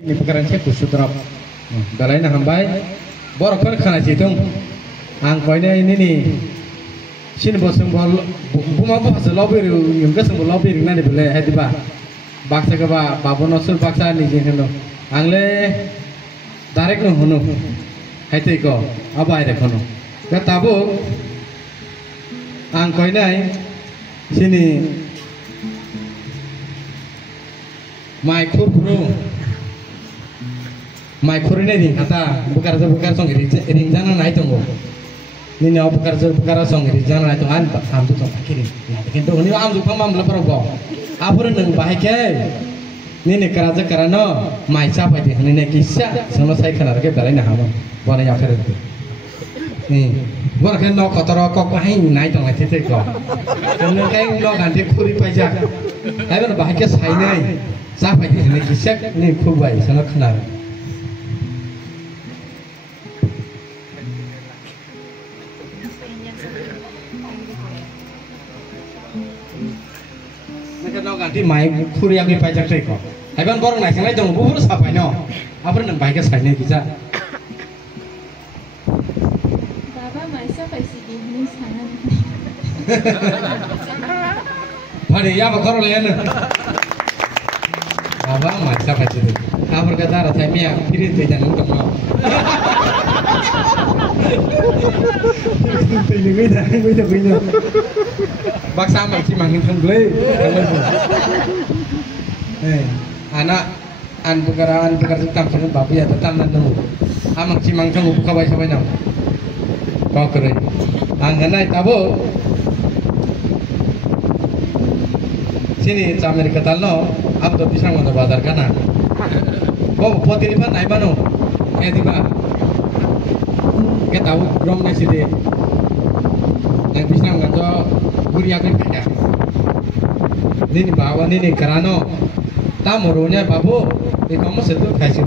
Ini pekerjaan saya khusus terap. Dalai nak hambai, borok kan kena citung. Angkoinya ini nih. Sini bosong bol, buma bos lobby yang kesem lobby ring nani boleh hadi ba. Baksa ke ba, babu nosur baksa ni jenis lo. Angle direct no hono. Hadi ko, apa ada kono. Katabu angkoinya sini. Maikur bro. Maikurnya ring kata bukan song ring jangan naik tunggu. Ini apa bukan song ring jangan naik tunggu am tu song kiri. Tapi tu ni am tu pamam lepar go. Apa neng bahaya ke? Ini kerja kerana mai siapa dia? Ini kisah sama saya kenal ke balai nak hamam. Bukan yang kerja tu. Ni bukan kan nak kotor kok main naik tunggu titik go. Kerana kan nak ganti kuri pajak. Tapi nak bahaya saya ni. Siapa dia? Ini kisah ni kubai sama kenal. Ganti main kuri yang dipajak teko. Heban borong naik sengaja tunggu bubur siapa no? Apa neng baiknya saya ni kita. Bapa masa pasti ini sana. Pada ya bakar lian. Bapa masa pasti tu. Apa kata rasa miya kiri tu jangan kamu. Ini. Baksa macam mangin tenggelam. Anak an pekerja tetap dengan bapak ya tetap nanti. Amak cimang tenggu buka bayi sampai nam. Kau keren. Angganai tabu. Sini camir ketalno. Abdo bisa ngono bazar kana. Kau poti ni pan naik mano. Tiba. Kita tahu rom nasi dia. Yang bisa ngono guri akan kerja. Ini bawa ini kerana tamurunya babu itu kamu setu kasih.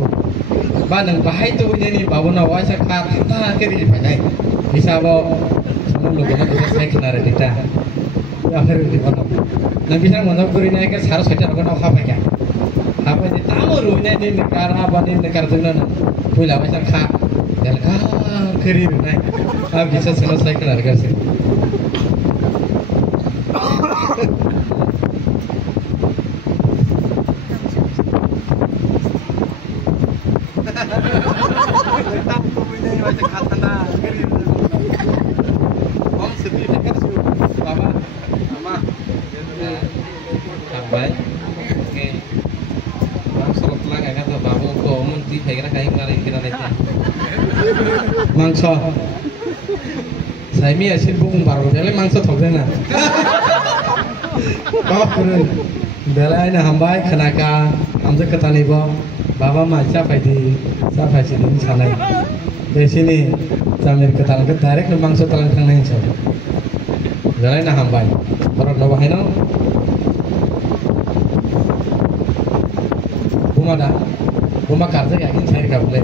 Bandeng bahaya tu ini babu nawa saya kata kiri banyak. Bisa bawa semua logo mana bisa saya kenal kita. Akhir di mana? Nanti bisa ngono guri ni ke harus kerja orang apa ya? Apa ini tamurunya ini negara apa ini negara mana? Pula macam kah? Jalka kiri ni. Apa bisa selesai kenal kerja? Mangso, saya mi asyik bukan baru, jadi mangso thok dena. Kau keren, belai na hambai kenaka, hamzah ketani bo, bapa macam apa di, siapa sih di sana. Di sini, jamir ketan ke direct na mangso telan kang neng so. Belai na hambai, orang nawa heno. Buma kerja yakin saya kabel.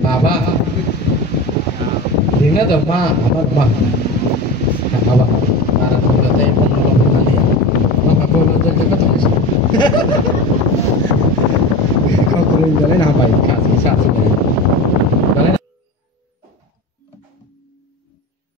Bapa. Ingat ma, amat ma.